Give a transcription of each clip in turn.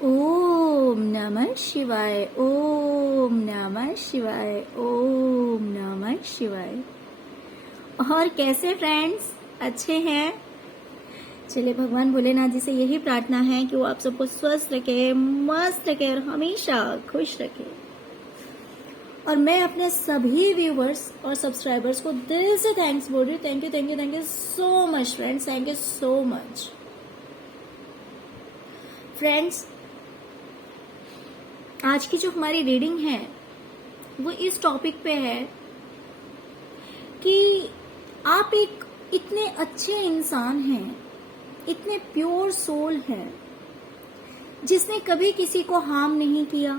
ओम नमः शिवाय, ओम नमः शिवाय, ओम नमः शिवाय। और कैसे फ्रेंड्स, अच्छे हैं? चलिए, भगवान भोलेनाथ जी से यही प्रार्थना है कि वो आप सबको स्वस्थ रखे, मस्त रखे और हमेशा खुश रखे। और मैं अपने सभी व्यूवर्स और सब्सक्राइबर्स को दिल से थैंक्स बोल रही हूँ। Thank you, thank you, thank you so much friends, thank you so much friends. आज की जो हमारी रीडिंग है वो इस टॉपिक पे है कि आप एक इतने अच्छे इंसान हैं, इतने प्योर सोल हैं, जिसने कभी किसी को हार्म नहीं किया,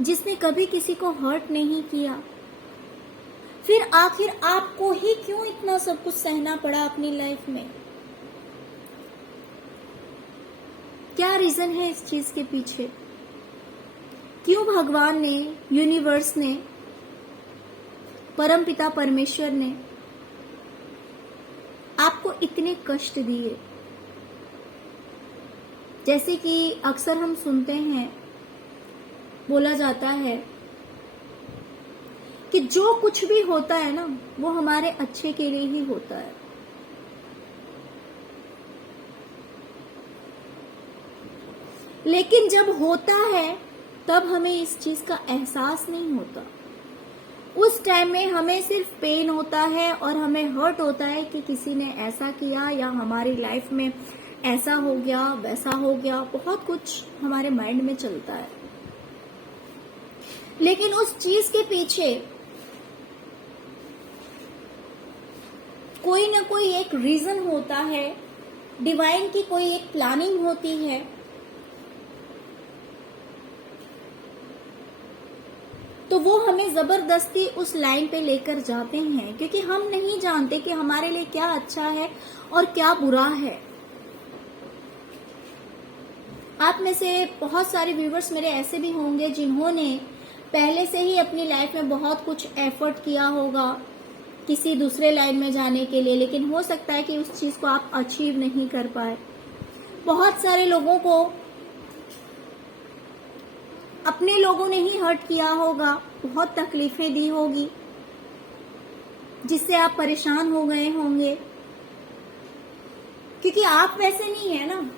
जिसने कभी किसी को हर्ट नहीं किया, फिर आखिर आपको ही क्यों इतना सब कुछ सहना पड़ा अपनी लाइफ में? क्या रीजन है इस चीज के पीछे? क्यों भगवान ने, यूनिवर्स ने, परमपिता परमेश्वर ने आपको इतने कष्ट दिए? जैसे कि अक्सर हम सुनते हैं, बोला जाता है कि जो कुछ भी होता है ना, वो हमारे अच्छे के लिए ही होता है। लेकिन जब होता है तब हमें इस चीज का एहसास नहीं होता। उस टाइम में हमें सिर्फ पेन होता है और हमें हर्ट होता है कि किसी ने ऐसा किया या हमारी लाइफ में ऐसा हो गया, वैसा हो गया, बहुत कुछ हमारे माइंड में चलता है। लेकिन उस चीज के पीछे कोई ना कोई एक रीजन होता है, डिवाइन की कोई एक प्लानिंग होती है। तो वो हमें जबरदस्ती उस लाइन पे लेकर जाते हैं, क्योंकि हम नहीं जानते कि हमारे लिए क्या अच्छा है और क्या बुरा है। आप में से बहुत सारे व्यूवर्स मेरे ऐसे भी होंगे जिन्होंने पहले से ही अपनी लाइफ में बहुत कुछ एफर्ट किया होगा किसी दूसरे लाइन में जाने के लिए, लेकिन हो सकता है कि उस चीज को आप अचीव नहीं कर पाए। बहुत सारे लोगों को अपने लोगों ने ही हर्ट किया होगा, बहुत तकलीफें दी होगी, जिससे आप परेशान हो गए होंगे। क्योंकि आप वैसे नहीं है ना,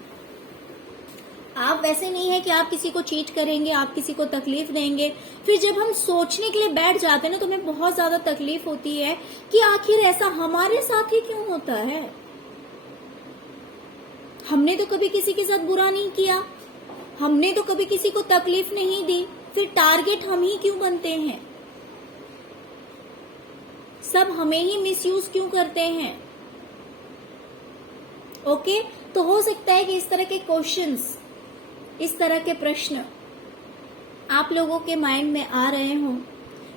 आप वैसे नहीं है कि आप किसी को चीट करेंगे, आप किसी को तकलीफ देंगे। फिर जब हम सोचने के लिए बैठ जाते हैं ना, तो हमें बहुत ज्यादा तकलीफ होती है कि आखिर ऐसा हमारे साथ ही क्यों होता है। हमने तो कभी किसी के साथ बुरा नहीं किया, हमने तो कभी किसी को तकलीफ नहीं दी, फिर टारगेट हम ही क्यों बनते हैं? सब हमें ही मिसयूज क्यों करते हैं? ओके, तो हो सकता है कि इस तरह के क्वेश्चंस, इस तरह के प्रश्न आप लोगों के माइंड में आ रहे हों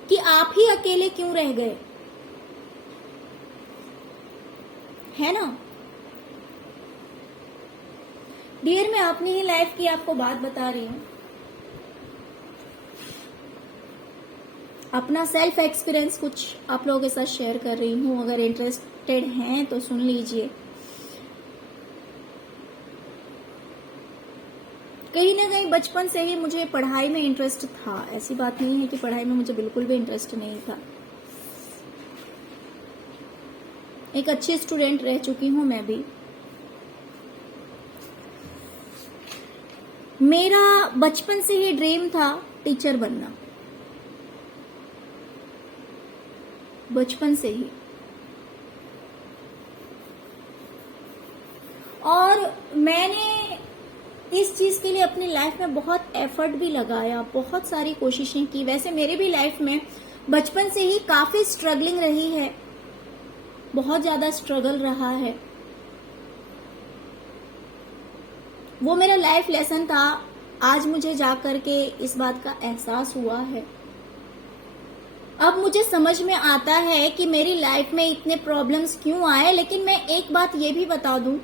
कि आप ही अकेले क्यों रह गए, है ना? डियर, मैं अपनी ही लाइफ की आपको बात बता रही हूँ, अपना सेल्फ एक्सपीरियंस कुछ आप लोगों के साथ शेयर कर रही हूँ। अगर इंटरेस्टेड हैं तो सुन लीजिए। कहीं ना कहीं बचपन से ही मुझे पढ़ाई में इंटरेस्ट था। ऐसी बात नहीं है कि पढ़ाई में मुझे बिल्कुल भी इंटरेस्ट नहीं था। एक अच्छी स्टूडेंट रह चुकी हूँ मैं भी। मेरा बचपन से ही ड्रीम था टीचर बनना, बचपन से ही। और मैंने इस चीज के लिए अपनी लाइफ में बहुत एफर्ट भी लगाया, बहुत सारी कोशिशें की। वैसे मेरे भी लाइफ में बचपन से ही काफी स्ट्रगलिंग रही है, बहुत ज्यादा स्ट्रगल रहा है। वो मेरा लाइफ लेसन था। आज मुझे जाकर के इस बात का एहसास हुआ है। अब मुझे समझ में आता है कि मेरी लाइफ में इतने प्रॉब्लम्स क्यों आए। लेकिन मैं एक बात ये भी बता दूं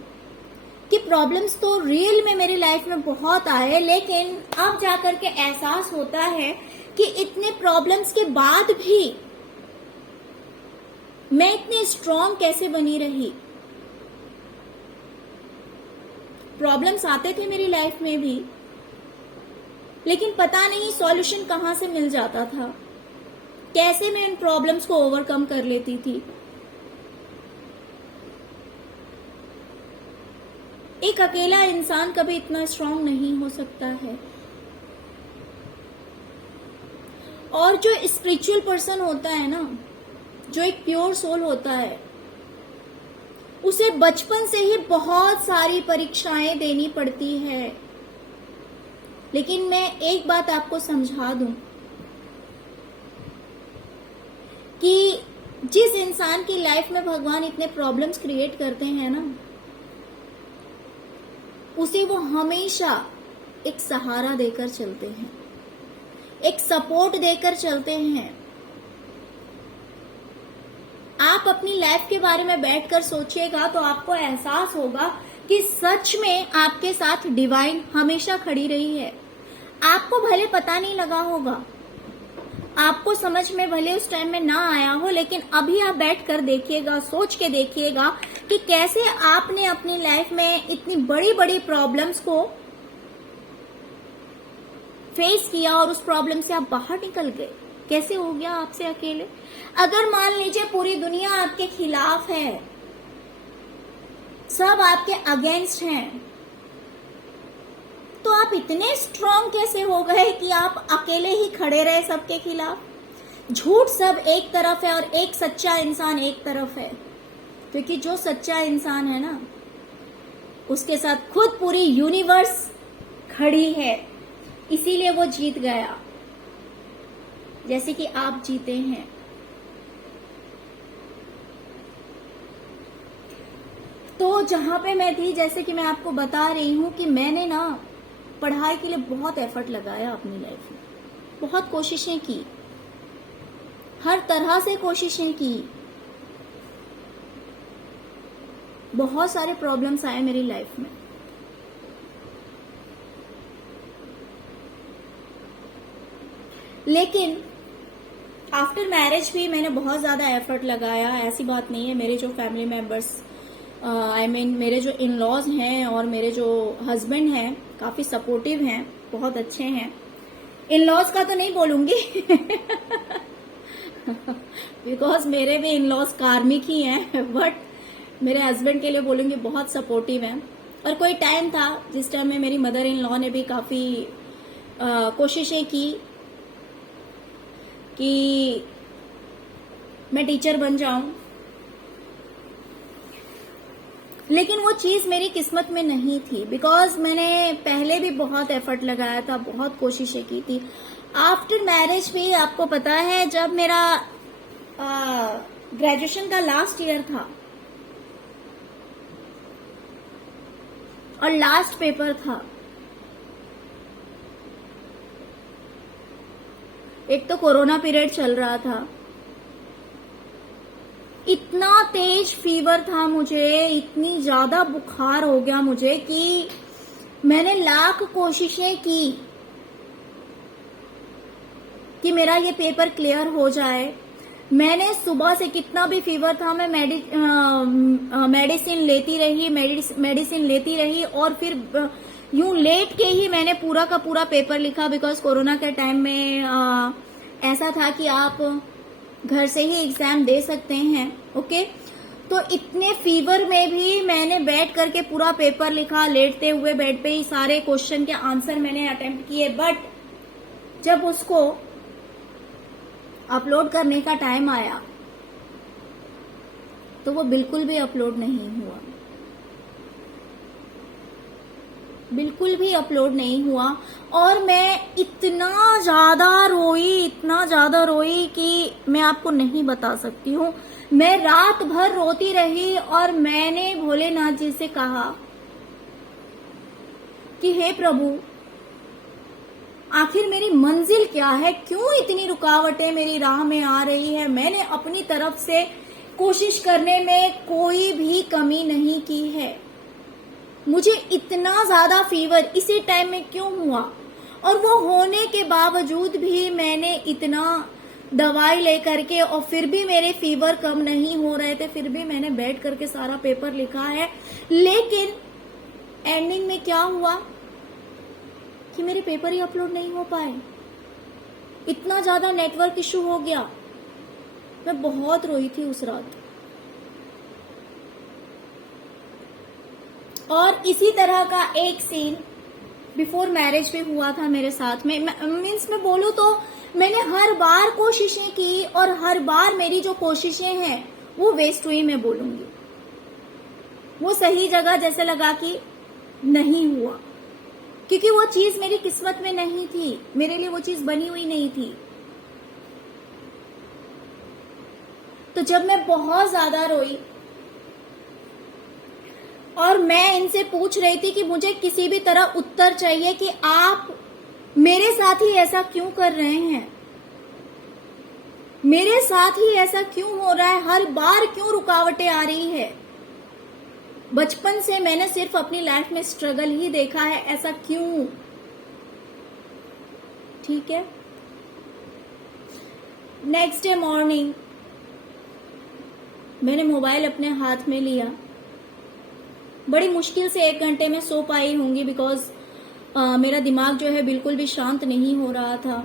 कि प्रॉब्लम्स तो रियल में मेरी लाइफ में बहुत आए, लेकिन अब जाकर के एहसास होता है कि इतने प्रॉब्लम्स के बाद भी मैं इतनी स्ट्रांग कैसे बनी रही। प्रॉब्लम्स आते थे मेरी लाइफ में भी, लेकिन पता नहीं सॉल्यूशन कहाँ से मिल जाता था, कैसे मैं इन प्रॉब्लम्स को ओवरकम कर लेती थी। एक अकेला इंसान कभी इतना स्ट्रांग नहीं हो सकता है। और जो स्पिरिचुअल पर्सन होता है ना, जो एक प्योर सोल होता है, उसे बचपन से ही बहुत सारी परीक्षाएं देनी पड़ती है। लेकिन मैं एक बात आपको समझा दूं कि जिस इंसान की लाइफ में भगवान इतने प्रॉब्लम्स क्रिएट करते हैं ना, उसे वो हमेशा एक सहारा देकर चलते हैं, एक सपोर्ट देकर चलते हैं। आप अपनी लाइफ के बारे में बैठकर सोचिएगा तो आपको एहसास होगा कि सच में आपके साथ डिवाइन हमेशा खड़ी रही है। आपको भले पता नहीं लगा होगा, आपको समझ में भले उस टाइम में ना आया हो, लेकिन अभी आप बैठकर देखिएगा, सोच के देखिएगा कि कैसे आपने अपनी लाइफ में इतनी बड़ी बड़ी प्रॉब्लम्स को फेस किया और उस प्रॉब्लम से आप बाहर निकल गए। कैसे हो गया आपसे अकेले? अगर मान लीजिए पूरी दुनिया आपके खिलाफ है, सब आपके अगेंस्ट हैं, तो आप इतने स्ट्रांग कैसे हो गए कि आप अकेले ही खड़े रहे सबके खिलाफ? झूठ सब एक तरफ है और एक सच्चा इंसान एक तरफ है, क्योंकि जो सच्चा इंसान है ना, उसके साथ खुद पूरी यूनिवर्स खड़ी है, इसीलिए वो जीत गया, जैसे कि आप जीते हैं। तो जहां पे मैं थी, जैसे कि मैं आपको बता रही हूं कि मैंने ना पढ़ाई के लिए बहुत एफर्ट लगाया अपनी लाइफ में, बहुत कोशिशें की, हर तरह से कोशिशें की। बहुत सारे प्रॉब्लम्स आए मेरी लाइफ में, लेकिन आफ्टर मैरिज भी मैंने बहुत ज्यादा एफर्ट लगाया। ऐसी बात नहीं है, मेरे जो फैमिली मेंबर्स मेरे जो इन लॉज हैं और मेरे जो हस्बैंड हैं काफी सपोर्टिव हैं, बहुत अच्छे हैं। इन लॉज का तो नहीं बोलूंगी बिकॉज मेरे भी इन लॉज कार्मिक ही हैं, बट मेरे हस्बैंड के लिए बोलूंगी बहुत सपोर्टिव हैं। और कोई टाइम था जिस टाइम में मेरी मदर इन लॉ ने भी काफी कोशिशें की कि मैं टीचर बन जाऊं, लेकिन वो चीज मेरी किस्मत में नहीं थी, बिकॉज मैंने पहले भी बहुत एफर्ट लगाया था, बहुत कोशिशें की थी। आफ्टर मैरिज भी आपको पता है, जब मेरा ग्रेजुएशन का लास्ट ईयर था और लास्ट पेपर था, एक तो कोरोना पीरियड चल रहा था, इतना तेज फीवर था मुझे, इतनी ज्यादा बुखार हो गया मुझे कि मैंने लाख कोशिशें की कि मेरा ये पेपर क्लियर हो जाए। मैंने सुबह से, कितना भी फीवर था, मैं मेडिसिन लेती रही और फिर यूं लेट के ही मैंने पूरा का पूरा पेपर लिखा, बिकॉज कोरोना के टाइम में ऐसा था कि आप घर से ही एग्जाम दे सकते हैं। ओके, तो इतने फीवर में भी मैंने बैठ करके पूरा पेपर लिखा, लेटते हुए बेड पे ही सारे क्वेश्चन के आंसर मैंने अटेम्प्ट किए। बट जब उसको अपलोड करने का टाइम आया तो वो बिल्कुल भी अपलोड नहीं हुआ, बिल्कुल भी अपलोड नहीं हुआ। और मैं इतना ज्यादा रोई कि मैं आपको नहीं बता सकती हूँ। मैं रात भर रोती रही और मैंने भोलेनाथ जी से कहा कि हे प्रभु, आखिर मेरी मंजिल क्या है, क्यों इतनी रुकावटें मेरी राह में आ रही है। मैंने अपनी तरफ से कोशिश करने में कोई भी कमी नहीं की है, मुझे इतना ज्यादा फीवर इसी टाइम में क्यों हुआ, और वो होने के बावजूद भी मैंने इतना दवाई लेकर के, और फिर भी मेरे फीवर कम नहीं हो रहे थे, फिर भी मैंने बैठ करके सारा पेपर लिखा है। लेकिन एंडिंग में क्या हुआ, कि मेरे पेपर ही अपलोड नहीं हो पाए। इतना ज्यादा नेटवर्क इशू हो गया, मैं बहुत रोई थी उस रात। और इसी तरह का एक सीन बिफोर मैरिज भी हुआ था मेरे साथ में। मीन्स मैं बोलूं तो मैंने हर बार कोशिशें की और हर बार मेरी जो कोशिशें हैं वो वेस्ट हुई, मैं बोलूंगी। वो सही जगह जैसे लगा कि नहीं हुआ, क्योंकि वो चीज मेरी किस्मत में नहीं थी, मेरे लिए वो चीज बनी हुई नहीं थी। तो जब मैं बहुत ज्यादा रोई और मैं इनसे पूछ रही थी कि मुझे किसी भी तरह उत्तर चाहिए कि आप मेरे साथ ही ऐसा क्यों कर रहे हैं, मेरे साथ ही ऐसा क्यों हो रहा है, हर बार क्यों रुकावटें आ रही है। बचपन से मैंने सिर्फ अपनी लाइफ में स्ट्रगल ही देखा है, ऐसा क्यों। ठीक है, नेक्स्ट डे मॉर्निंग मैंने मोबाइल अपने हाथ में लिया। बड़ी मुश्किल से 1 घंटे में सो पाई होंगी, बिकॉज मेरा दिमाग जो है बिल्कुल भी शांत नहीं हो रहा था।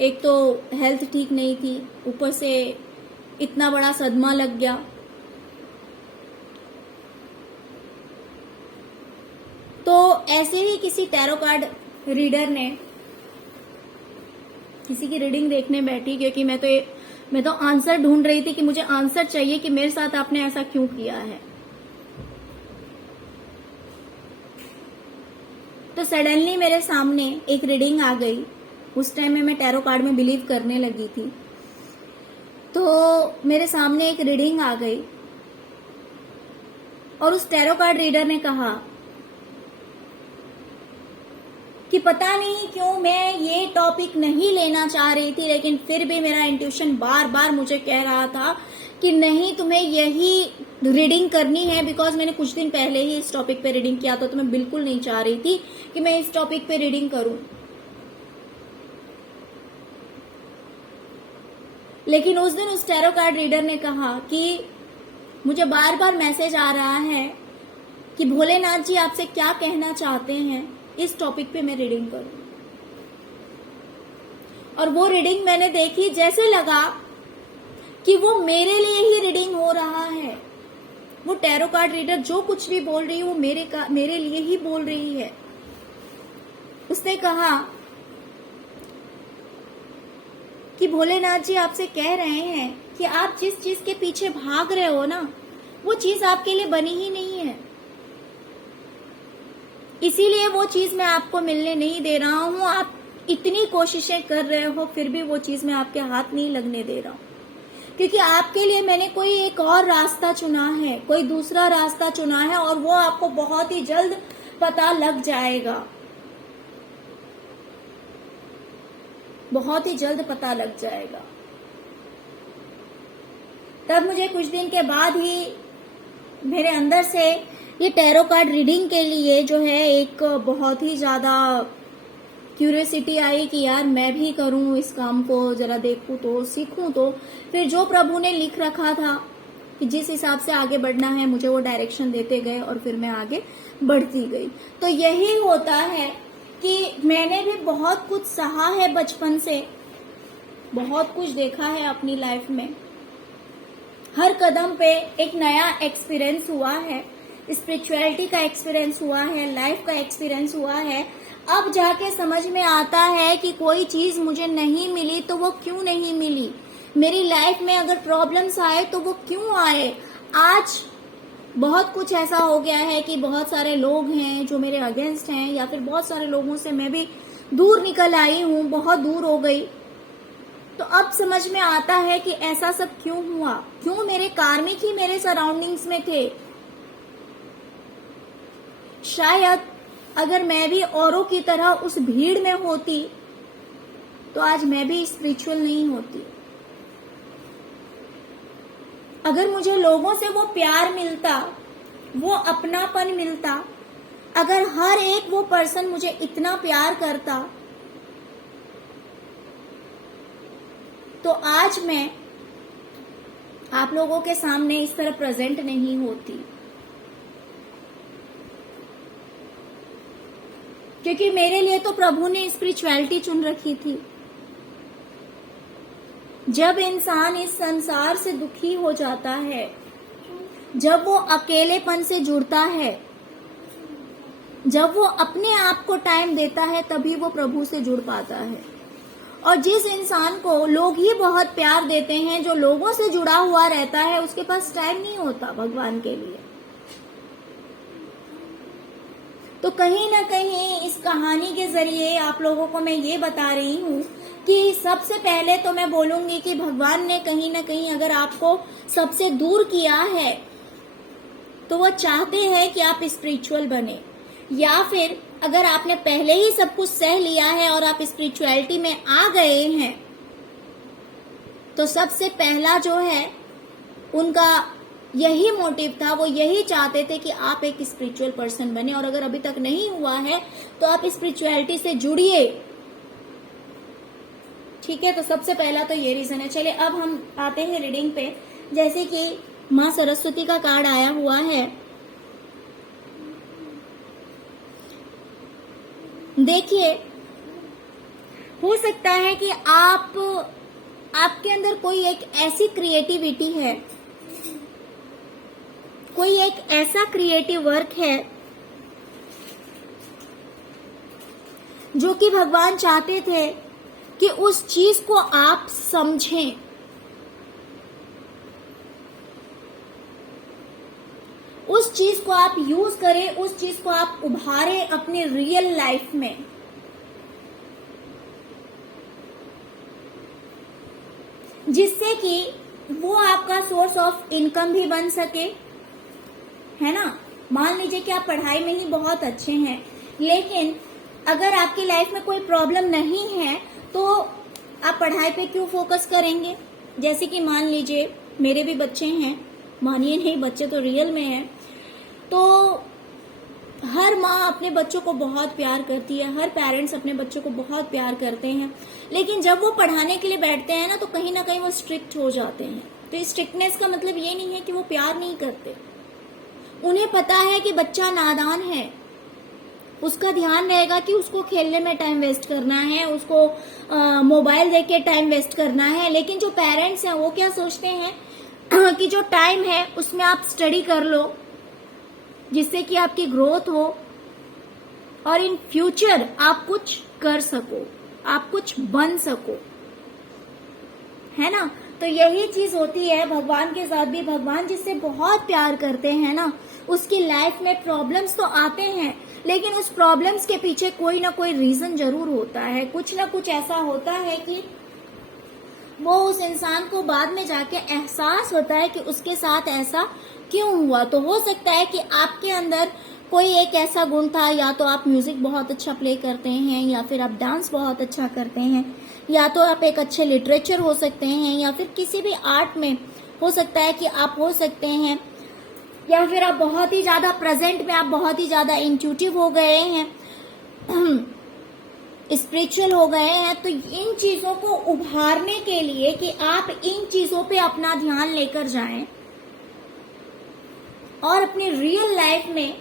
एक तो हेल्थ ठीक नहीं थी, ऊपर से इतना बड़ा सदमा लग गया। तो ऐसे ही किसी टैरो कार्ड रीडर ने, किसी की रीडिंग देखने बैठी, क्योंकि मैं तो आंसर ढूंढ रही थी कि मुझे आंसर चाहिए कि मेरे साथ आपने ऐसा क्यों किया है। तो सडनली मेरे सामने एक रीडिंग आ गई। उस टाइम में मैं टैरो कार्ड में बिलीव करने लगी थी। तो मेरे सामने एक रीडिंग आ गई और उस टैरो कार्ड रीडर ने कहा कि पता नहीं क्यों मैं ये टॉपिक नहीं लेना चाह रही थी, लेकिन फिर भी मेरा इंट्यूशन बार बार मुझे कह रहा था कि नहीं, तुम्हें यही रीडिंग करनी है। बिकॉज मैंने कुछ दिन पहले ही इस टॉपिक पे रीडिंग किया था, तो मैं बिल्कुल नहीं चाह रही थी कि मैं इस टॉपिक पे रीडिंग करूं। लेकिन उस दिन उस टैरो कार्ड रीडर ने कहा कि मुझे बार बार मैसेज आ रहा है कि भोलेनाथ जी आपसे क्या कहना चाहते हैं, इस टॉपिक पे मैं रीडिंग करूं। और वो रीडिंग मैंने देखी, जैसे लगा कि वो मेरे लिए ही रीडिंग हो रहा है। वो टैरो कार्ड रीडर जो कुछ भी बोल रही है वो मेरे लिए ही बोल रही है। उसने कहा कि भोलेनाथ जी आपसे कह रहे हैं कि आप जिस चीज के पीछे भाग रहे हो ना, वो चीज आपके लिए बनी ही नहीं है, इसीलिए वो चीज मैं आपको मिलने नहीं दे रहा हूं। आप इतनी कोशिशें कर रहे हो, फिर भी वो चीज मैं आपके हाथ नहीं लगने दे रहा हूं, क्योंकि आपके लिए मैंने कोई एक और रास्ता चुना है, कोई दूसरा रास्ता चुना है, और वो आपको बहुत ही जल्द पता लग जाएगा, बहुत ही जल्द पता लग जाएगा। तब मुझे कुछ दिन के बाद ही मेरे अंदर से ये टैरो कार्ड रीडिंग के लिए जो है एक बहुत ही ज्यादा क्यूरियोसिटी आई कि यार मैं भी करूं इस काम को, जरा देखूं तो, सीखूं तो। फिर जो प्रभु ने लिख रखा था कि जिस हिसाब से आगे बढ़ना है, मुझे वो डायरेक्शन देते गए और फिर मैं आगे बढ़ती गई। तो यही होता है कि मैंने भी बहुत कुछ सहा है बचपन से, बहुत कुछ देखा है अपनी लाइफ में। हर कदम पे एक नया एक्सपीरियंस हुआ है, स्पिरिचुअलिटी का एक्सपीरियंस हुआ है, लाइफ का एक्सपीरियंस हुआ है। अब जाके समझ में आता है कि कोई चीज मुझे नहीं मिली तो वो क्यों नहीं मिली, मेरी लाइफ में अगर प्रॉब्लम्स आए तो वो क्यों आए। आज बहुत कुछ ऐसा हो गया है कि बहुत सारे लोग हैं जो मेरे अगेंस्ट हैं, या फिर बहुत सारे लोगों से मैं भी दूर निकल आई हूँ, बहुत दूर हो गई। तो अब समझ में आता है कि ऐसा सब क्यों हुआ, क्यों मेरे कार्मिक ही मेरे सराउंडिंग्स में थे। शायद अगर मैं भी औरों की तरह उस भीड़ में होती तो आज मैं भी स्पिरिचुअल नहीं होती। अगर मुझे लोगों से वो प्यार मिलता, वो अपनापन मिलता, अगर हर एक वो पर्सन मुझे इतना प्यार करता, तो आज मैं आप लोगों के सामने इस तरह प्रेजेंट नहीं होती। क्योंकि मेरे लिए तो प्रभु ने स्पिरिचुअलिटी चुन रखी थी। जब इंसान इस संसार से दुखी हो जाता है, जब वो अकेलेपन से जुड़ता है, जब वो अपने आप को टाइम देता है, तभी वो प्रभु से जुड़ पाता है। और जिस इंसान को लोग ही बहुत प्यार देते हैं, जो लोगों से जुड़ा हुआ रहता है, उसके पास टाइम नहीं होता भगवान के लिए। तो कहीं ना कहीं इस कहानी के जरिए आप लोगों को मैं ये बता रही हूँ कि सबसे पहले तो मैं बोलूंगी कि भगवान ने कहीं ना कहीं अगर आपको सबसे दूर किया है, तो वो चाहते हैं कि आप स्पिरिचुअल बने, या फिर अगर आपने पहले ही सब कुछ सह लिया है और आप स्पिरिचुअलिटी में आ गए हैं, तो सबसे पहला जो है उनका यही मोटिव था, वो यही चाहते थे कि आप एक स्पिरिचुअल पर्सन बने। और अगर अभी तक नहीं हुआ है तो आप स्पिरिचुअलिटी से जुड़िए, ठीक है। तो सबसे पहला तो ये रीजन है। चलिए अब हम आते हैं रीडिंग पे। जैसे कि माँ सरस्वती का कार्ड आया हुआ है, देखिए हो सकता है कि आपके अंदर कोई एक ऐसी क्रिएटिविटी है, कोई एक ऐसा क्रिएटिव वर्क है जो कि भगवान चाहते थे कि उस चीज को आप समझें, उस चीज को आप यूज करें, उस चीज को आप उभारें अपने रियल लाइफ में। जिससे कि वो आपका सोर्स ऑफ इनकम भी बन सके, है ना। मान लीजिए कि आप पढ़ाई में ही बहुत अच्छे हैं, लेकिन अगर आपकी लाइफ में कोई प्रॉब्लम नहीं है तो आप पढ़ाई पे क्यों फोकस करेंगे। जैसे कि मान लीजिए मेरे भी बच्चे हैं, मानिए नहीं बच्चे तो रियल में हैं, तो हर माँ अपने बच्चों को बहुत प्यार करती है, हर पेरेंट्स अपने बच्चों को बहुत प्यार करते हैं, लेकिन जब वो पढ़ाने के लिए बैठते हैं ना, तो कहीं ना कहीं वो स्ट्रिक्ट हो जाते हैं। तो इस स्ट्रिक्टनेस का मतलब ये नहीं है कि वो प्यार नहीं करते, उन्हें पता है कि बच्चा नादान है, उसका ध्यान रहेगा कि उसको खेलने में टाइम वेस्ट करना है, उसको मोबाइल देख के टाइम वेस्ट करना है। लेकिन जो पेरेंट्स हैं वो क्या सोचते हैं कि जो टाइम है उसमें आप स्टडी कर लो, जिससे कि आपकी ग्रोथ हो और इन फ्यूचर आप कुछ कर सको, आप कुछ बन सको, है ना। तो यही चीज होती है भगवान के साथ भी। भगवान जिससे बहुत प्यार करते हैं ना, उसकी लाइफ में प्रॉब्लम्स तो आते हैं, लेकिन उस प्रॉब्लम्स के पीछे कोई ना कोई रीजन जरूर होता है, कुछ ना कुछ ऐसा होता है कि वो उस इंसान को बाद में जाके एहसास होता है कि उसके साथ ऐसा क्यों हुआ। तो हो सकता है कि आपके अंदर कोई एक ऐसा गुण था, या तो आप म्यूजिक बहुत अच्छा प्ले करते हैं, या फिर आप डांस बहुत अच्छा करते हैं, या तो आप एक अच्छे लिटरेचर हो सकते हैं, या फिर किसी भी आर्ट में हो सकता है कि आप हो सकते हैं, या फिर आप बहुत ही ज्यादा प्रेजेंट में आप बहुत ही ज्यादा इंट्यूटिव हो गए हैं, स्पिरिचुअल हो गए हैं। तो इन चीजों को उभारने के लिए कि आप इन चीजों पे अपना ध्यान लेकर जाएं और अपनी रियल लाइफ में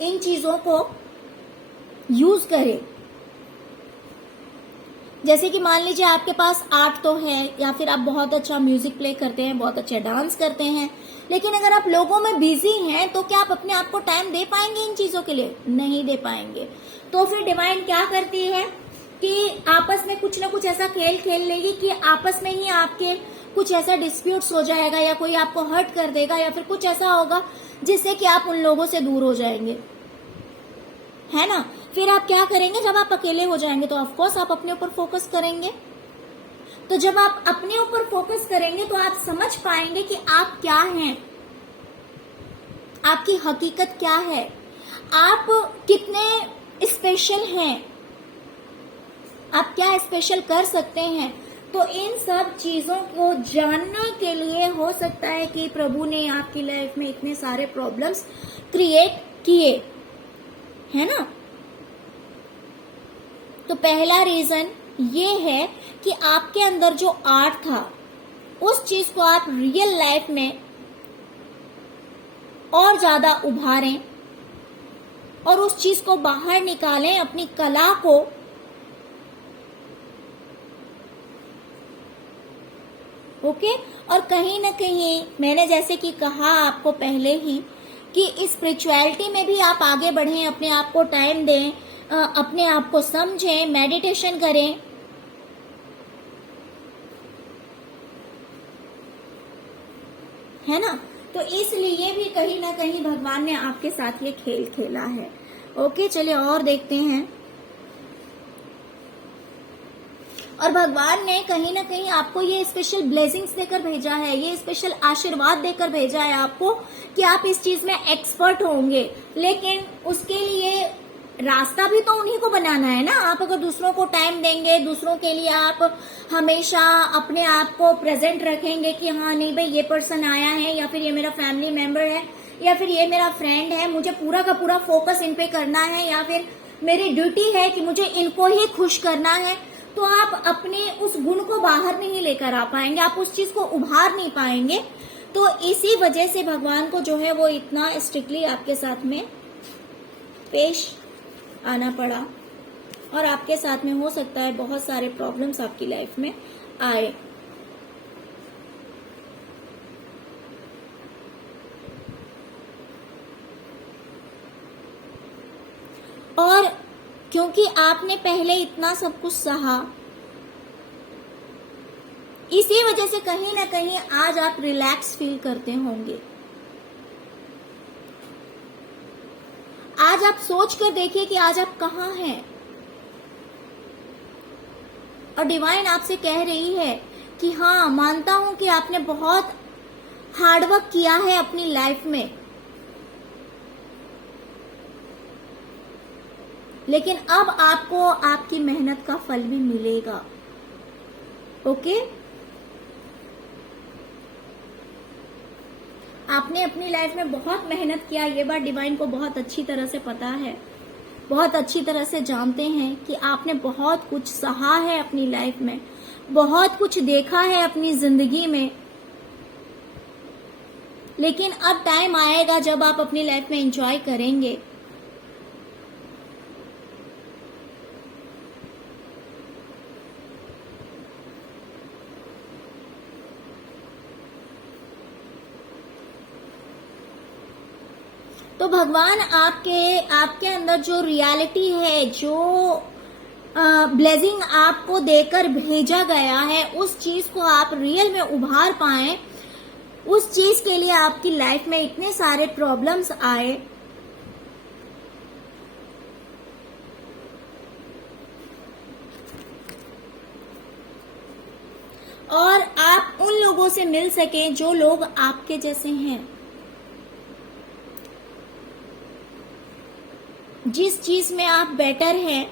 इन चीजों को यूज करें। जैसे कि मान लीजिए आपके पास आर्ट तो है, या फिर आप बहुत अच्छा म्यूजिक प्ले करते हैं, बहुत अच्छा डांस करते हैं, लेकिन अगर आप लोगों में बिजी हैं तो क्या आप अपने आप को टाइम दे पाएंगे इन चीजों के लिए? नहीं दे पाएंगे। तो फिर डिवाइन क्या करती है कि आपस में कुछ ना कुछ ऐसा खेल खेल लेगी कि आपस में ही आपके कुछ ऐसा डिस्प्यूट्स हो जाएगा, या कोई आपको हर्ट कर देगा, या फिर कुछ ऐसा होगा जिससे कि आप उन लोगों से दूर हो जाएंगे, है ना। फिर आप क्या करेंगे? जब आप अकेले हो जाएंगे तो ऑफकोर्स आप अपने ऊपर फोकस करेंगे। तो जब आप अपने ऊपर फोकस करेंगे तो आप समझ पाएंगे कि आप क्या हैं, आपकी हकीकत क्या है, आप कितने स्पेशल हैं, आप क्या स्पेशल कर सकते हैं। तो इन सब चीजों को जानने के लिए हो सकता है कि प्रभु ने आपकी लाइफ में इतने सारे प्रॉब्लम्स क्रिएट किए, है ना। तो पहला रीजन ये है कि आपके अंदर जो आर्ट था, उस चीज को आप रियल लाइफ में और ज्यादा उभारें, और उस चीज को बाहर निकालें, अपनी कला को। ओके। और कहीं ना कहीं मैंने जैसे कि कहा आपको पहले ही कि स्पिरिचुअलिटी में भी आप आगे बढ़ें, अपने आप को टाइम दें, अपने आप को समझें, मेडिटेशन करें। है ना। तो इसलिए भी कहीं ना कहीं भगवान ने आपके साथ ये खेल खेला है। ओके, चलिए और देखते हैं। और भगवान ने कहीं ना कहीं आपको ये स्पेशल ब्लेसिंग्स देकर भेजा है, ये स्पेशल आशीर्वाद देकर भेजा है आपको कि आप इस चीज में एक्सपर्ट होंगे। लेकिन उसके लिए रास्ता भी तो उन्हीं को बनाना है ना। आप अगर दूसरों को टाइम देंगे, दूसरों के लिए आप हमेशा अपने आप को प्रेजेंट रखेंगे कि हाँ नहीं भाई ये पर्सन आया है, या फिर ये मेरा फैमिली मेंबर है, या फिर ये मेरा फ्रेंड है, मुझे पूरा का पूरा फोकस इन पे करना है, या फिर मेरी ड्यूटी है कि मुझे इनको ही खुश करना है, तो आप अपने उस गुण को बाहर नहीं लेकर आ पाएंगे, आप उस चीज को उभार नहीं पाएंगे। तो इसी वजह से भगवान को जो है वो इतना स्ट्रिक्टली आपके साथ में पेश आना पड़ा। और आपके साथ में हो सकता है बहुत सारे प्रॉब्लम्स आपकी लाइफ में आए। और क्योंकि आपने पहले इतना सब कुछ सहा, इसी वजह से कहीं ना कहीं आज आप रिलैक्स फील करते होंगे। आज आप सोच कर देखिए कि आज आप कहाँ हैं। और डिवाइन आपसे कह रही है कि हाँ, मानता हूं कि आपने बहुत हार्डवर्क किया है अपनी लाइफ में, लेकिन अब आपको आपकी मेहनत का फल भी मिलेगा। ओके। आपने अपनी लाइफ में बहुत मेहनत किया, ये बात डिवाइन को बहुत अच्छी तरह से पता है, बहुत अच्छी तरह से जानते हैं कि आपने बहुत कुछ सहा है अपनी लाइफ में, बहुत कुछ देखा है अपनी जिंदगी में। लेकिन अब टाइम आएगा जब आप अपनी लाइफ में एंजॉय करेंगे। तो भगवान आपके अंदर जो रियलिटी है, जो ब्लेसिंग आपको देकर भेजा गया है, उस चीज को आप रियल में उभार पाएं, उस चीज के लिए आपकी लाइफ में इतने सारे प्रॉब्लम्स आए। और आप उन लोगों से मिल सके जो लोग आपके जैसे हैं, जिस चीज में आप बेटर हैं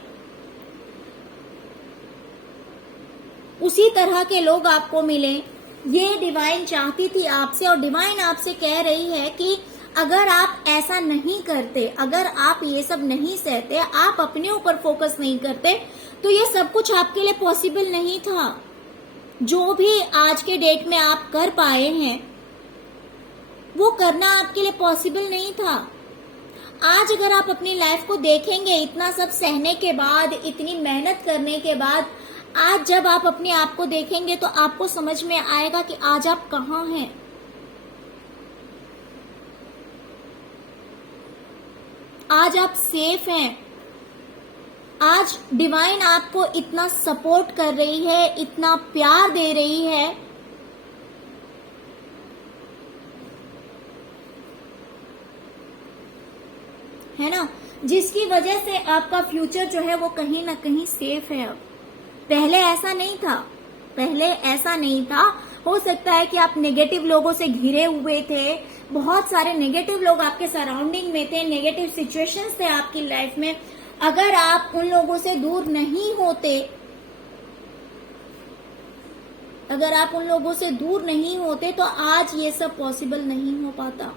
उसी तरह के लोग आपको मिले। ये डिवाइन चाहती थी आपसे, और डिवाइन आपसे कह रही है कि अगर आप ऐसा नहीं करते, अगर आप ये सब नहीं सहते, आप अपने ऊपर फोकस नहीं करते, तो ये सब कुछ आपके लिए पॉसिबल नहीं था। जो भी आज के डेट में आप कर पाए हैं वो करना आपके लिए पॉसिबल नहीं था। आज अगर आप अपनी लाइफ को देखेंगे, इतना सब सहने के बाद, इतनी मेहनत करने के बाद, आज जब आप अपने आप को देखेंगे तो आपको समझ में आएगा कि आज आप कहाँ हैं। आज आप सेफ हैं। आज डिवाइन आपको इतना सपोर्ट कर रही है, इतना प्यार दे रही है ना, जिसकी वजह से आपका फ्यूचर जो है वो कहीं ना कहीं सेफ है। अब पहले ऐसा नहीं था, पहले ऐसा नहीं था। हो सकता है कि आप नेगेटिव लोगों से घिरे हुए थे, बहुत सारे नेगेटिव लोग आपके सराउंडिंग में थे, नेगेटिव सिचुएशंस थे आपकी लाइफ में। अगर आप उन लोगों से दूर नहीं होते, अगर आप उन लोगों से दूर नहीं होते तो आज ये सब पॉसिबल नहीं हो पाता।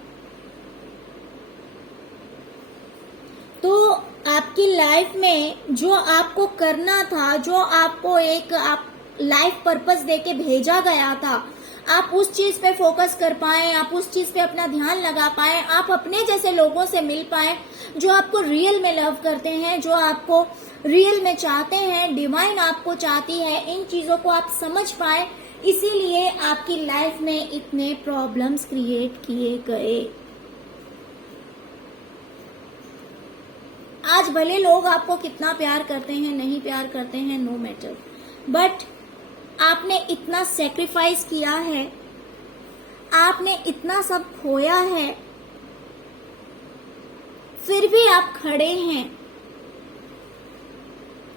तो आपकी लाइफ में जो आपको करना था, जो आपको एक आप लाइफ पर्पस देके भेजा गया था, आप उस चीज पे फोकस कर पाए, आप उस चीज पे अपना ध्यान लगा पाए, आप अपने जैसे लोगों से मिल पाए जो आपको रियल में लव करते हैं, जो आपको रियल में चाहते हैं, डिवाइन आपको चाहती है। इन चीजों को आप समझ पाए, इसीलिए आपकी लाइफ में इतने प्रॉब्लम्स क्रिएट किए गए। आज भले लोग आपको कितना प्यार करते हैं, नहीं प्यार करते हैं, नो मैटर, बट आपने इतना सेक्रीफाइस किया है, आपने इतना सब खोया है, फिर भी आप खड़े हैं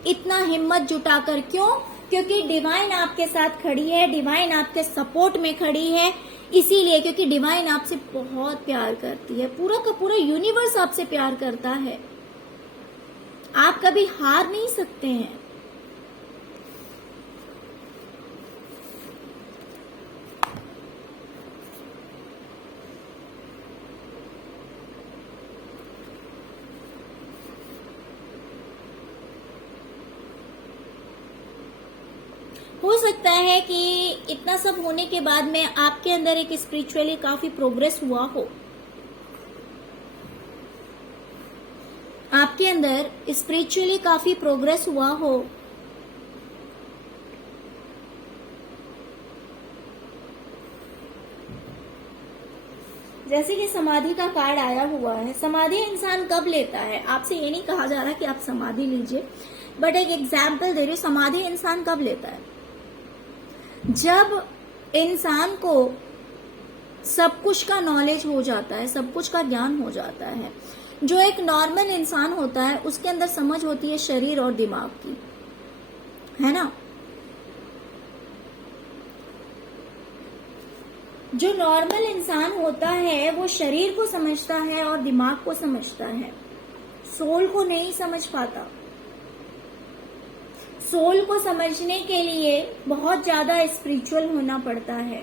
इतना हिम्मत जुटाकर। क्यों? क्योंकि डिवाइन आपके साथ खड़ी है, डिवाइन आपके सपोर्ट में खड़ी है, इसीलिए क्योंकि डिवाइन आपसे बहुत प्यार करती है, पूरा का पूरा यूनिवर्स आपसे प्यार करता है। आप कभी हार नहीं सकते हैं। हो सकता है कि इतना सब होने के बाद में आपके अंदर एक स्पिरिचुअली काफी प्रोग्रेस हुआ हो, आपके अंदर स्पिरिचुअली काफी प्रोग्रेस हुआ हो। जैसे कि समाधि का कार्ड आया हुआ है। समाधि इंसान कब लेता है? आपसे ये नहीं कहा जा रहा कि आप समाधि लीजिए, बट एक एग्जाम्पल दे रही हूं। समाधि इंसान कब लेता है? जब इंसान को सब कुछ का नॉलेज हो जाता है, सब कुछ का ज्ञान हो जाता है। जो एक नॉर्मल इंसान होता है उसके अंदर समझ होती है शरीर और दिमाग की, है ना। जो नॉर्मल इंसान होता है वो शरीर को समझता है और दिमाग को समझता है, सोल को नहीं समझ पाता। सोल को समझने के लिए बहुत ज्यादा स्पिरिचुअल होना पड़ता है,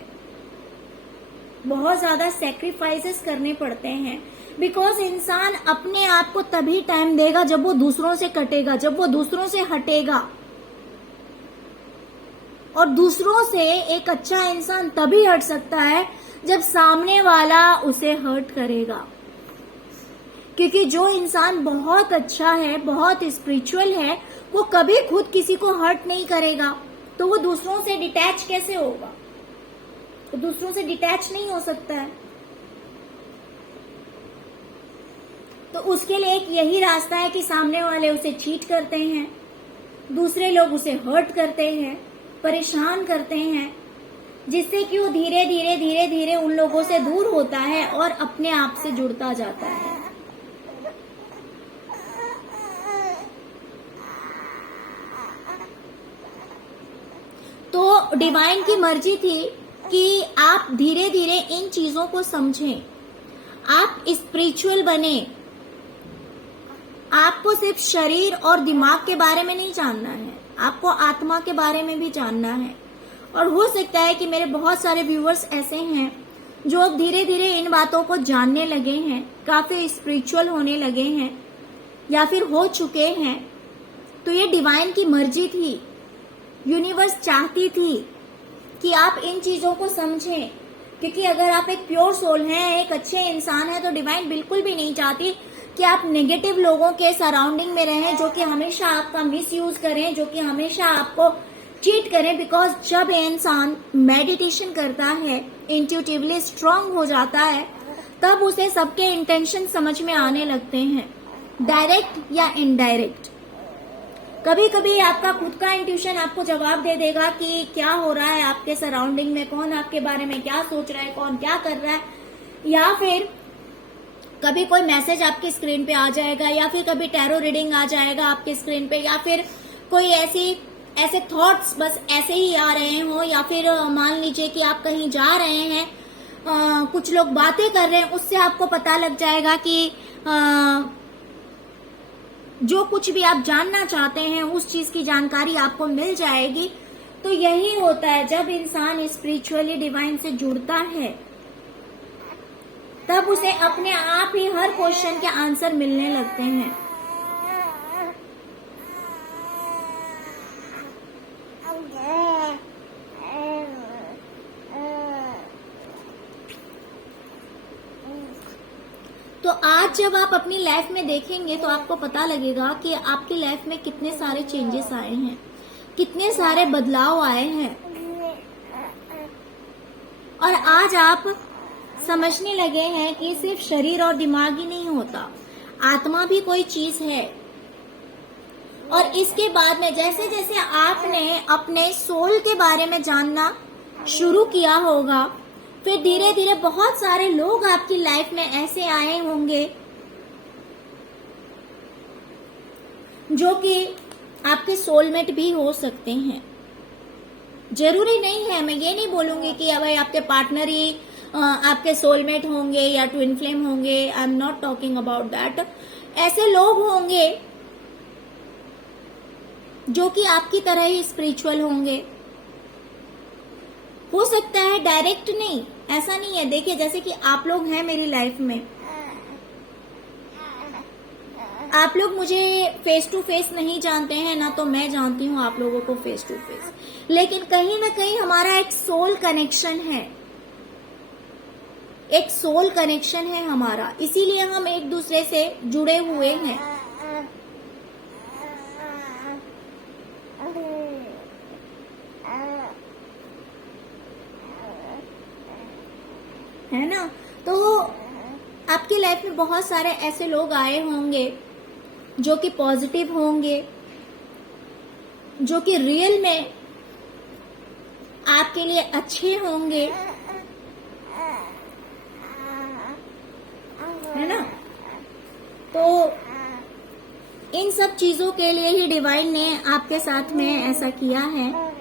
बहुत ज्यादा सैक्रिफाइसेस करने पड़ते हैं। बिकॉज इंसान अपने आप को तभी टाइम देगा जब वो दूसरों से कटेगा, जब वो दूसरों से हटेगा। और दूसरों से एक अच्छा इंसान तभी हट सकता है जब सामने वाला उसे हर्ट करेगा। क्योंकि जो इंसान बहुत अच्छा है, बहुत स्पिरिचुअल है, वो कभी खुद किसी को हर्ट नहीं करेगा, तो वो दूसरों से डिटैच कैसे होगा? तो दूसरों से डिटैच नहीं हो सकता है। तो उसके लिए एक यही रास्ता है कि सामने वाले उसे चीट करते हैं, दूसरे लोग उसे हर्ट करते हैं, परेशान करते हैं, जिससे कि वो धीरे धीरे उन लोगों से दूर होता है और अपने आप से जुड़ता जाता है। तो डिवाइन की मर्जी थी कि आप धीरे धीरे इन चीजों को समझें, आप स्पिरिचुअल बने। आपको सिर्फ शरीर और दिमाग के बारे में नहीं जानना है, आपको आत्मा के बारे में भी जानना है। और हो सकता है कि मेरे बहुत सारे व्यूअर्स ऐसे हैं जो अब धीरे धीरे इन बातों को जानने लगे हैं, काफी स्पिरिचुअल होने लगे हैं या फिर हो चुके हैं। तो ये डिवाइन की मर्जी थी, यूनिवर्स चाहती थी कि आप इन चीजों को समझें। क्योंकि अगर आप एक प्योर सोल हैं, एक अच्छे इंसान हैं, तो डिवाइन बिल्कुल भी नहीं चाहती कि आप नेगेटिव लोगों के सराउंडिंग में रहें, जो कि हमेशा आपका मिस यूज करें, जो कि हमेशा आपको चीट करें। बिकॉज जब इंसान मेडिटेशन करता है, इंट्यूटिवली स्ट्रांग हो जाता है, तब उसे सबके इंटेंशन समझ में आने लगते हैं, डायरेक्ट या इनडायरेक्ट। कभी कभी आपका खुद का इंट्यूशन आपको जवाब दे देगा कि क्या हो रहा है आपके सराउंडिंग में, कौन आपके बारे में क्या सोच रहा है, कौन क्या कर रहा है। या फिर कभी कोई मैसेज आपकी स्क्रीन पे आ जाएगा, या फिर कभी टैरो रीडिंग आ जाएगा आपके स्क्रीन पे, या फिर कोई ऐसे थॉट्स बस ऐसे ही आ रहे हो, या फिर मान लीजिए कि आप कहीं जा रहे हैं, कुछ लोग बातें कर रहे हैं, उससे आपको पता लग जाएगा कि जो कुछ भी आप जानना चाहते हैं उस चीज की जानकारी आपको मिल जाएगी। तो यही होता है जब इंसान स्पिरिचुअली डिवाइन से जुड़ता है, तब उसे अपने आप ही हर क्वेश्चन के आंसर मिलने लगते हैं। तो आज जब आप अपनी लाइफ में देखेंगे तो आपको पता लगेगा कि आपकी लाइफ में कितने सारे चेंजेस आए हैं, कितने सारे बदलाव आए हैं। और आज आप समझने लगे हैं कि सिर्फ शरीर और दिमाग ही नहीं होता, आत्मा भी कोई चीज है। और इसके बाद में जैसे जैसे आपने अपने सोल के बारे में जानना शुरू किया होगा, फिर धीरे धीरे बहुत सारे लोग आपकी लाइफ में ऐसे आए होंगे जो कि आपके सोलमेट भी हो सकते हैं। जरूरी नहीं है, मैं ये नहीं बोलूंगी कि भाई आपके पार्टनर ही आपके सोलमेट होंगे या ट्विन फ्लेम होंगे। I am not talking about that. ऐसे लोग होंगे जो कि आपकी तरह ही स्पिरिचुअल होंगे। हो सकता है डायरेक्ट नहीं, ऐसा नहीं है। देखिए जैसे कि आप लोग हैं मेरी लाइफ में, आप लोग मुझे फेस टू फेस नहीं जानते हैं ना, तो मैं जानती हूँ आप लोगों को फेस टू फेस, लेकिन कहीं ना कहीं हमारा एक सोल कनेक्शन है, एक सोल कनेक्शन है हमारा, इसीलिए हम एक दूसरे से जुड़े हुए हैं। है ना? तो आपकी लाइफ में बहुत सारे ऐसे लोग आए होंगे जो कि पॉजिटिव होंगे, जो कि रियल में आपके लिए अच्छे होंगे, है ना? तो इन सब चीजों के लिए ही डिवाइन ने आपके साथ में ऐसा किया है।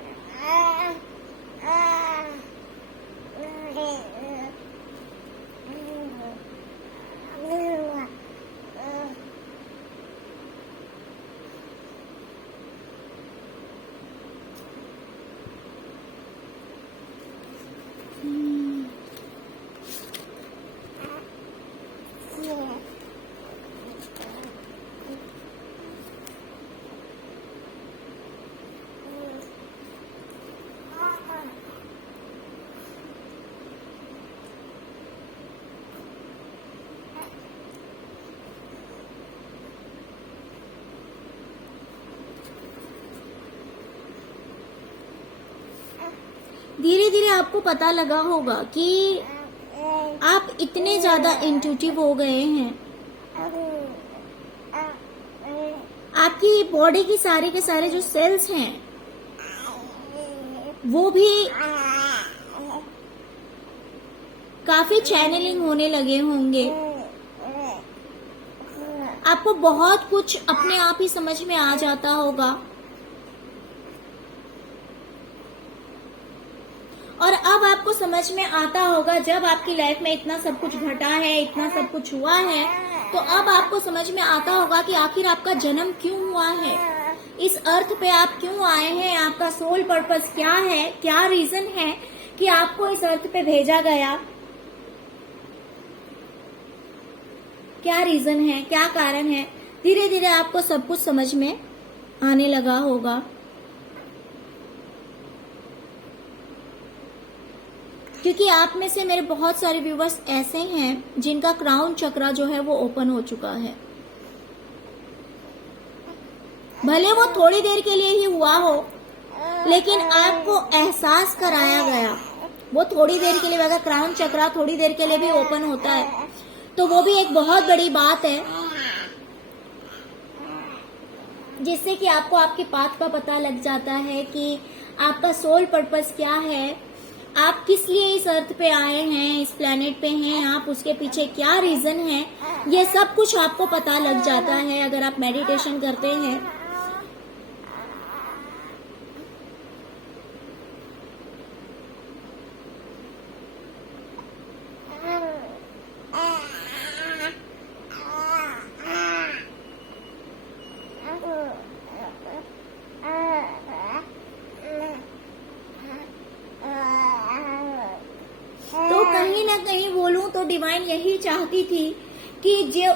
धीरे धीरे आपको पता लगा होगा कि आप इतने ज्यादा इंट्यूटिव हो गए हैं, आपकी बॉडी की सारे के सारे जो सेल्स हैं वो भी काफी चैनलिंग होने लगे होंगे। आपको बहुत कुछ अपने आप ही समझ में आ जाता होगा। और अब आपको समझ में आता होगा, जब आपकी लाइफ में इतना सब कुछ घटा है, इतना सब कुछ हुआ है, तो अब आपको समझ में आता होगा कि आखिर आपका जन्म क्यों हुआ है, इस अर्थ पे आप क्यों आए हैं, आपका सोल पर्पस क्या है, क्या रीजन है कि आपको इस अर्थ पे भेजा गया, क्या रीजन है, क्या कारण है। धीरे धीरे आपको सब कुछ समझ में आने लगा होगा। क्योंकि आप में से मेरे बहुत सारे व्यूवर्स ऐसे हैं जिनका क्राउन चक्रा जो है वो ओपन हो चुका है। भले वो थोड़ी देर के लिए ही हुआ हो, लेकिन आपको एहसास कराया गया। वो थोड़ी देर के लिए, अगर क्राउन चक्रा थोड़ी देर के लिए भी ओपन होता है तो वो भी एक बहुत बड़ी बात है, जिससे कि आपको आपके पाथ का पता लग जाता है कि आपका सोल पर्पस क्या है, आप किस लिए इस अर्थ पे आए हैं, इस प्लेनेट पे हैं आप, उसके पीछे क्या रीजन है, ये सब कुछ आपको पता लग जाता है अगर आप मेडिटेशन करते हैं। डिवाइन यही चाहती थी कि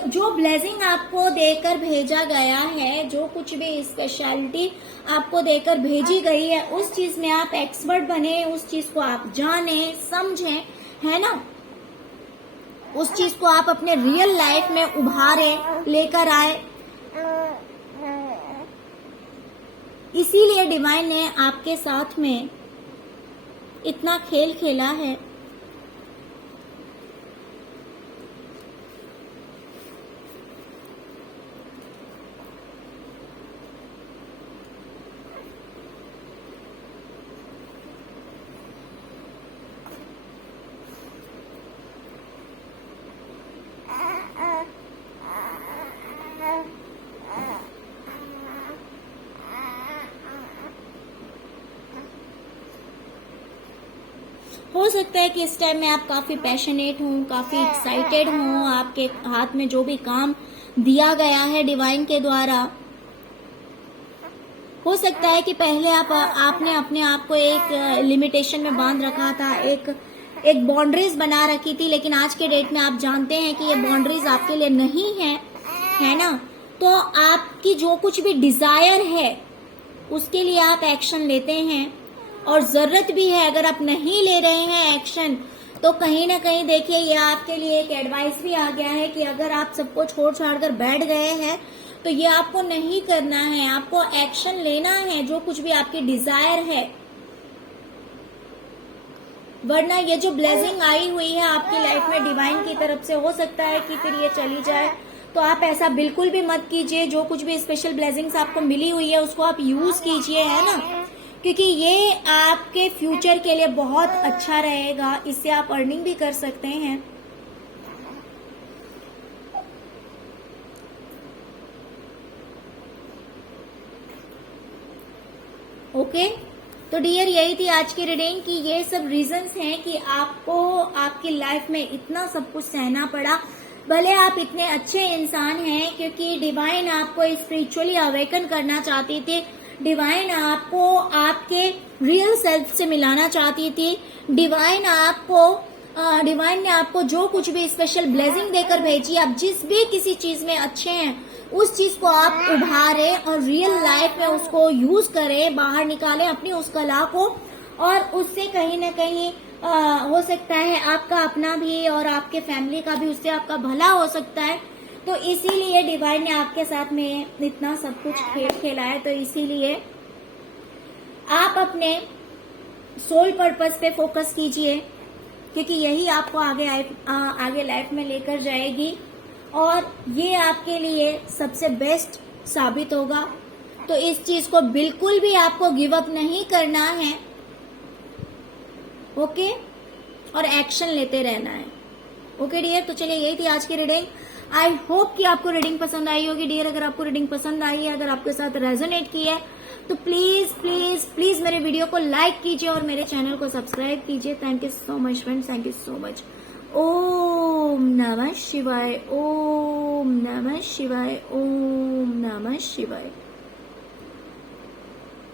जो ब्लेसिंग आपको देकर भेजा गया है, जो कुछ भी स्पेशलिटी आपको देकर भेजी गई है, उस चीज में आप एक्सपर्ट बने, उस चीज को आप जाने समझें, है ना। उस चीज को आप अपने रियल लाइफ में उभारे, लेकर आए। इसीलिए डिवाइन ने आपके साथ में इतना खेल खेला है। हो सकता है कि इस टाइम में आप काफी पैशनेट हों, काफी एक्साइटेड हों, आपके हाथ में जो भी काम दिया गया है डिवाइन के द्वारा। हो सकता है कि पहले आपने अपने आप को एक लिमिटेशन में बांध रखा था, एक बाउंड्रीज बना रखी थी, लेकिन आज के डेट में आप जानते हैं कि ये बाउंड्रीज आपके लिए नहीं है ना। तो आपकी जो कुछ भी डिजायर है उसके लिए आप एक्शन लेते हैं, और जरूरत भी है। अगर आप नहीं ले रहे हैं एक्शन तो कहीं ना कहीं देखिए, ये आपके लिए एक एडवाइस भी आ गया है कि अगर आप सबको छोड़ छाड़ कर बैठ गए हैं तो ये आपको नहीं करना है, आपको एक्शन लेना है जो कुछ भी आपकी डिजायर है। वरना ये जो ब्लेसिंग आई हुई है आपकी लाइफ में डिवाइन की तरफ से, हो सकता है कि फिर ये चली जाए। तो आप ऐसा बिल्कुल भी मत कीजिए। जो कुछ भी स्पेशल ब्लेसिंग्स आपको मिली हुई है उसको आप यूज कीजिए, है ना, क्योंकि ये आपके फ्यूचर के लिए बहुत अच्छा रहेगा। इससे आप अर्निंग भी कर सकते हैं। ओके, तो डियर यही थी आज की रीडिंग कि ये सब रीजंस हैं कि आपको आपकी लाइफ में इतना सब कुछ सहना पड़ा। भले आप इतने अच्छे इंसान हैं, क्योंकि डिवाइन आपको स्पिरिचुअली अवेकन करना चाहती थी। डिवाइन आपको आपके रियल सेल्फ से मिलाना चाहती थी। डिवाइन ने आपको जो कुछ भी स्पेशल ब्लेसिंग देकर भेजी। आप जिस भी किसी चीज में अच्छे हैं उस चीज को आप उभारें और रियल लाइफ में उसको यूज करें, बाहर निकालें अपनी उस कला को, और उससे कहीं ना कहीं हो सकता है आपका अपना भी और आपके फैमिली का भी, उससे आपका भला हो सकता है। तो इसीलिए डिवाइन ने आपके साथ में इतना सब कुछ खेल खेला है। तो इसीलिए आप अपने सोल पर्पस पे फोकस कीजिए, क्योंकि यही आपको आगे लाइफ में लेकर जाएगी, और ये आपके लिए सबसे बेस्ट साबित होगा। तो इस चीज को बिल्कुल भी आपको गिव अप नहीं करना है, ओके, और एक्शन लेते रहना है। ओके डियर, तो चलिए यही थी आज की रीडिंग। आई होप कि आपको रीडिंग पसंद आई होगी डियर। अगर आपको रीडिंग पसंद आई है, अगर आपके साथ रेजोनेट की है, तो प्लीज प्लीज प्लीज मेरे वीडियो को लाइक कीजिए और मेरे चैनल को सब्सक्राइब कीजिए। Thank you so much friends, thank you so much. ओम नमः शिवाय, ओम नमः शिवाय, ओम नमः शिवाय।